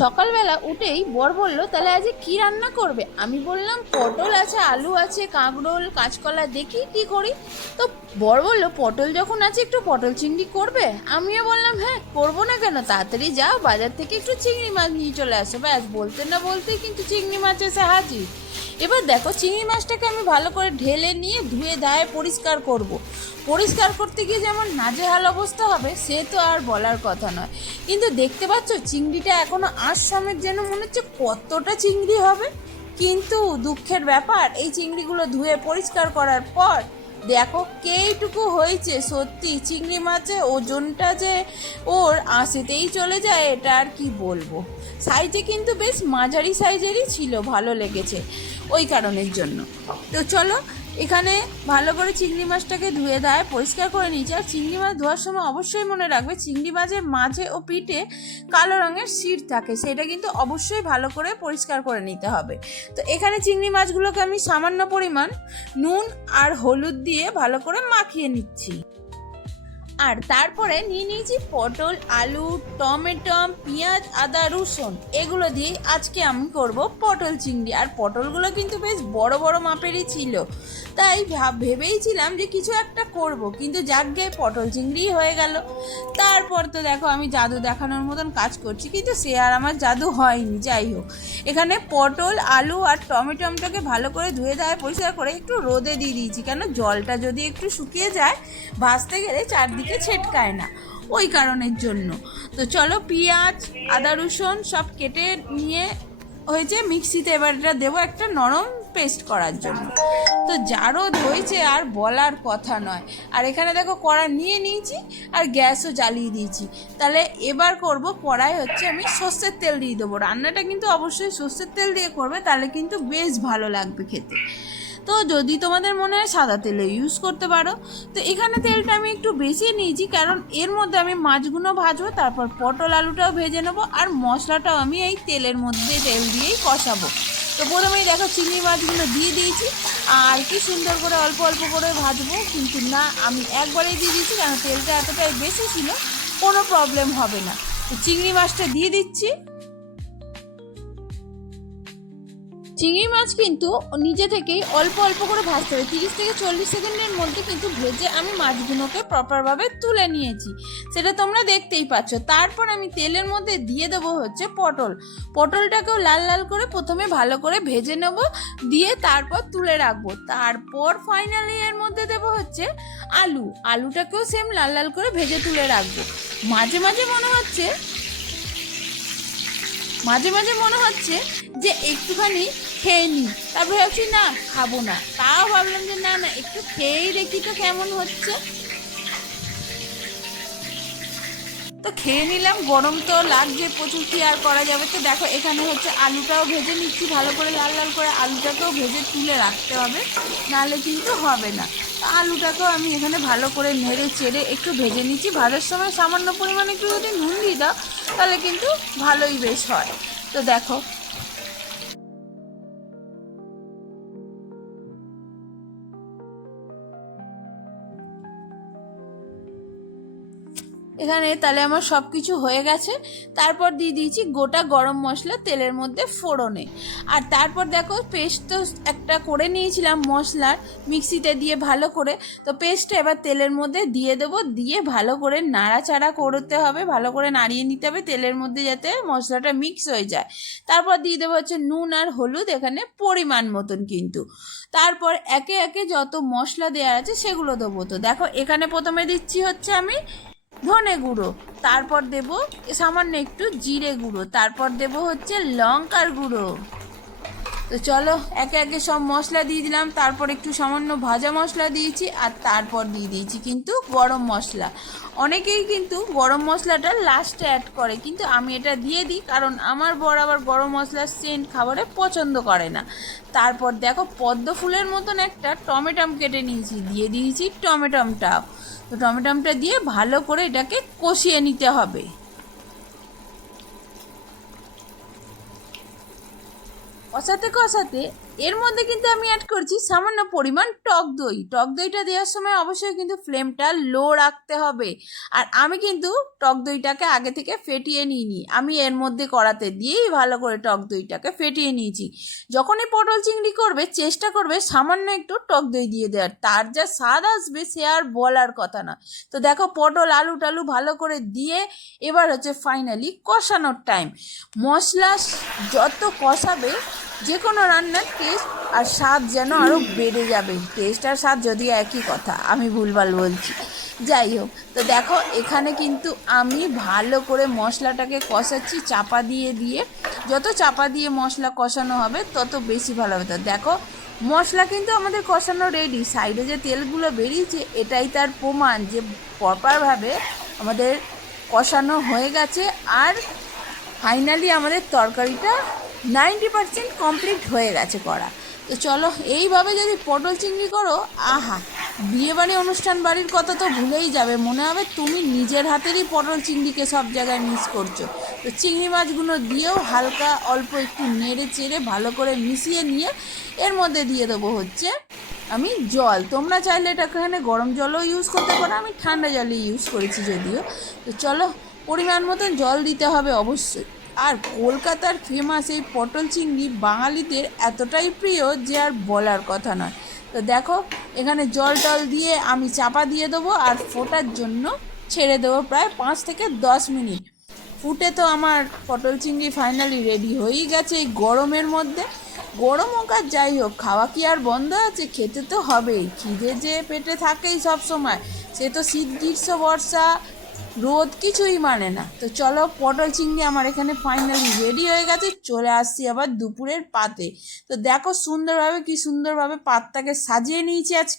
সকালবেলা উঠেই বর বলল, তাহলে আজ কি রান্না করবে? আমি বললাম পটল আছে, আলু আছে, কাঁকরোল, কাঁচকলা, দেখি কি করি। তো বর বলল, পটল যখন আছে একটু পটল চিংড়ি করবে। আমিও বললাম হ্যাঁ, করবো না কেন, তাড়াতাড়ি যাও বাজার থেকে একটু চিংড়ি মাছ নিয়ে চলে আসো। ব্যাস, বলতে না বলতেই কিন্তু চিংড়ি মাছ এসে হাজির। এবার দেখো, চিংড়ি মাছটাকে আমি ভালো করে ঢেলে নিয়ে ধুয়ে ধায়ে পরিষ্কার করব। পরিষ্কার করতে গিয়ে যেমন নাজেহাল অবস্থা হবে সে তো আর বলার কথা নয়। কিন্তু দেখতে পাচ্ছ চিংড়িটা এখনো আঁশ সমেত যেন মনে হচ্ছে কতটা চিংড়ি হবে। কিন্তু দুঃখের ব্যাপার, এই চিংড়িগুলো ধুয়ে পরিষ্কার করার পর দেখো কেইটুকু হয়েছে। সত্যি চিংড়ি মাছের ওজনটা যে ওর আঁশেতেই চলে যায়, এটা আর কি বলবো। সাইজে কিন্তু বেশ মাঝারি সাইজেরই ছিল, ভালো লেগেছে ওই কারণের জন্য। তো চলো, এখানে ভালো করে চিংড়ি মাছটাকে ধুয়ে দেয় পরিষ্কার করে নিয়েছি। আর চিংড়ি মাছ ধোয়ার সময় অবশ্যই মনে রাখবে, চিংড়ি মাছের মাঝে ও পিঠে কালো রঙের সিট থাকে, সেটা কিন্তু অবশ্যই ভালো করে পরিষ্কার করে নিতে হবে। তো এখানে চিংড়ি মাছগুলোকে আমি সামান্য পরিমাণ নুন আর হলুদ দিয়ে ভালো করে মাখিয়ে নিচ্ছি। আর তারপরে নিয়ে নিয়েছি পটল, আলু, টমেটো, পেঁয়াজ, আদা, রসুন, এগুলো দিয়ে আজকে আমি করব পটল চিংড়ি। আর পটলগুলো কিন্তু বেশ বড় বড় মাপেরই ছিল, তাই ভেবেইছিলাম যে কিছু একটা করব, কিন্তু যাকগে পটল চিংড়ি হয়ে গেল। তারপর তো দেখো আমি জাদু দেখানোর মতন কাজ করছি, কিন্তু সে আর আমার জাদু হয়নি। যাই হোক, এখানে পটল, আলু আর টমেটোটাকে ভালো করে ধুয়ে দেওয়া পরিষ্কার করে একটু রোদে দিয়ে দিয়েছি, কেন জলটা যদি একটু শুকিয়ে যায় ভাজতে গেলে চারদিকে ছেটকায় না, ওই কারণের জন্য। তো চলো, পেঁয়াজ, আদা, রসুন সব কেটে নিয়ে হয়েছে মিক্সিতে, এবার এটা দেবো একটা নরম পেস্ট করার জন্য। তো জারদ হয়েছে আর বলার কথা নয়। আর এখানে দেখো কড়াই নিয়ে নিয়েছি আর গ্যাসও জ্বালিয়ে দিয়েছি। তাহলে এবার করব, কড়াই হচ্ছে আমি সর্ষের তেল দিয়ে দেবো। রান্নাটা কিন্তু অবশ্যই সর্ষের তেল দিয়ে করবে, তাহলে কিন্তু বেশ ভালো লাগবে খেতে। তো যদি তোমাদের মনে হয় সাদা তেলে ইউজ করতে পারো। তো এখানে তেলটা আমি একটু বেশি নিয়েছি, কারণ এর মধ্যে আমি মাছগুলো ভাজবো, তারপর পটল আলুটাও ভেজে নেবো, আর মশলাটাও আমি এই তেলের মধ্যে তেল দিয়েই কষাবো। তো প্রথমেই দেখো চিংড়ি মাছগুলো দিয়ে দিয়েছি, আর কি সুন্দর করে অল্প অল্প করে ভাজবো। কিন্তু না, আমি একবারেই দিয়ে দিয়েছি, কারণ তেলটা এতটাই বেশি ছিল, কোনো প্রবলেম হবে না। তো চিংড়ি মাছটা দিয়ে দিচ্ছি। চিংড়ি মাছ কিন্তু নিজে থেকেই অল্প অল্প করে ভাজতে হবে, 30 থেকে 40 সেকেন্ডের মধ্যে কিন্তু ভেজে আমি মাছগুলোকে প্রপারভাবে তুলে নিয়েছি, সেটা তোমরা দেখতেই পাচ্ছ। তারপর আমি তেলের মধ্যে দিয়ে দেবো হচ্ছে পটলটাকেও লাল লাল করে প্রথমে ভালো করে ভেজে নেব, দিয়ে তারপর তুলে রাখবো। তারপর ফাইনালি এর মধ্যে দেবো হচ্ছে আলুটাকেও সেম লাল লাল করে ভেজে তুলে রাখবো। মাঝে মাঝে মনে হচ্ছে যে একটুখানি খেয়ে নিই, তারপরে ভাবছি না, খাবো না। তাও ভাবলাম যে না না, একটু খেয়েই দেখি তো কেমন হচ্ছে। তো খেয়ে নিলাম, গরম তো লাগছে প্রচুর, কি আর করা যাবে। তো দেখো এখানে হচ্ছে আলুটাও ভেজে নিচ্ছি ভালো করে, লাল লাল করে আলুটাকেও ভেজে তুলে রাখতে হবে, নাহলে কিন্তু হবে না। তো আলুটাকেও আমি এখানে ভালো করে নেড়ে চেড়ে একটু ভেজে নিচ্ছি। ভাজার সময় সামান্য পরিমাণে একটু যদি নুন দিয়ে দাও তাহলে কিন্তু ভালোই বেশ হয়। তো দেখো এখানে তাহলে আমার সব কিছু হয়ে গেছে। তারপর দিয়ে দিয়েছি গোটা গরম মশলা তেলের মধ্যে ফোড়নে। আর তারপর দেখো পেস্ট তো একটা করে নিয়েছিলাম মশলার, মিক্সিতে দিয়ে ভালো করে। তো পেস্টটা এবার তেলের মধ্যে দিয়ে দেবো, দিয়ে ভালো করে নাড়াচাড়া করতে হবে, ভালো করে নাড়িয়ে নিতে হবে তেলের মধ্যে, যাতে মশলাটা মিক্স হয়ে যায়। তারপর দিয়ে দেবো হচ্ছে নুন আর হলুদ, এখানে পরিমাণ মতন কিন্তু। তারপর একে একে যত মশলা দেওয়া আছে সেগুলো দেবো। তো দেখো এখানে প্রথমে দিচ্ছি হচ্ছে আমি ধনে গুঁড়ো, তারপর দেব সামান্য একটু জিরে গুঁড়ো, তারপর দেব হচ্ছে লঙ্কার গুঁড়ো। তো চলো একে একে সব মশলা দিয়ে দিলাম, তারপর একটু সামান্য ভাজা মশলা দিয়েছি, আর তারপর দিয়ে দিয়েছি কিন্তু গরম মশলা। অনেকেই কিন্তু গরম মশলাটা লাস্টে অ্যাড করে, কিন্তু আমি এটা দিয়ে দিই, কারণ আমার বর আবার গরম মশলার সেন্ট খাবারে পছন্দ করে না। তারপর দেখো পদ্ম ফুলের মতন একটা টমেটম কেটে নিয়েছি, দিয়ে দিয়েছি টমেটমটাও। তো টমেটোটা দিয়ে ভালো করে এটাকে কষিয়ে নিতে হবে। কষাতে কষাতে এর মধ্যে কিন্তু আমি অ্যাড করছি সামান্য পরিমাণ টক দই। টক দইটা দেওয়ার সময় অবশ্যই কিন্তু ফ্লেমটা লো রাখতে হবে। আর আমি কিন্তু টক দইটাকে আগে থেকে ফেটিয়ে নিইনি, আমি এর মধ্যে কড়াতে দিয়েই ভালো করে টক দইটাকে ফেটিয়ে নিয়েছি। যখনই পটল চিংড়ি করবে চেষ্টা করবে সামান্য একটু টক দই দিয়ে দেওয়ার, তার যা স্বাদ আসবে সে আর বলার কথা না। তো দেখো পটল আলু টালু ভালো করে দিয়ে এবার হচ্ছে ফাইনালি কষানোর টাইম। মশলা যত কষাবে যে কোনো রান্নার টেস্ট আর স্বাদ যেন আরও বেড়ে যাবে। টেস্ট আর স্বাদ যদিও একই কথা, আমি ভুলভাল বলছি, যাই হোক। তো দেখো এখানে কিন্তু আমি ভালো করে মশলাটাকে কষাচ্ছি চাপা দিয়ে দিয়ে। যত চাপা দিয়ে মশলা কষানো হবে তত বেশি ভালো হবে। তো দেখো মশলা কিন্তু আমাদের কষানো রেডি। সাইডে যে তেলগুলো বেরিয়েছে এটাই তার প্রমাণ যে প্রপারভাবে আমাদের কষানো হয়ে গেছে। আর ফাইনালি আমাদের তরকারিটা 90% কমপ্লিট হয়ে গেছে করা। তো চলো এইভাবে যদি পটল চিংড়ি করো, আহা, বিয়েবাড়ি অনুষ্ঠান বাড়ির কথা তো ভুলেই যাবে, মনে হবে তুমি নিজের হাতেরই পটল চিংড়িকে সব জায়গায় মিস করছো। তো চিংড়ি মাছগুলো দিয়েও হালকা অল্প একটু নেড়ে চেড়ে ভালো করে মিশিয়ে নিয়ে এর মধ্যে দিয়ে দেবো হচ্ছে আমি জল। তোমরা চাইলে এটা এখানে গরম জলও ইউজ করতে পারো, আমি ঠান্ডা জলই ইউজ করেছি যদিও। তো চলো পরিমাণ মতন জল দিতে হবে অবশ্যই। আর কলকাতার ফেমাস এই পটল চিংড়ি বাঙালিদের এতটাই প্রিয় যে আর বলার কথা নয়। তো দেখো এখানে জল টল দিয়ে আমি চাপা দিয়ে দেবো আর ফোটার জন্য ছেড়ে দেবো প্রায় 5 থেকে 10 মিনিট। ফুটে তো আমার পটল চিংড়ি ফাইনালি রেডি হয়েই গেছে এই গরমের মধ্যে। গরম হোক আর যাই হোক, খাওয়া কি আর বন্ধ আছে? খেতে তো হবেই, খিদে যে পেটে থাকেই সব সময়, সে তো শীত গ্রীষ্ম বর্ষা রোদ কিছুই মানে না। তো চলো পটল চিংড়ি আমার এখানে ফাইনালি রেডি হয়ে গেছে, চলে আসছি আবার দুপুরের পাতে। তো দেখো সুন্দরভাবে কি সুন্দরভাবে পাতটাকে সাজিয়ে নিয়েছি আজকে।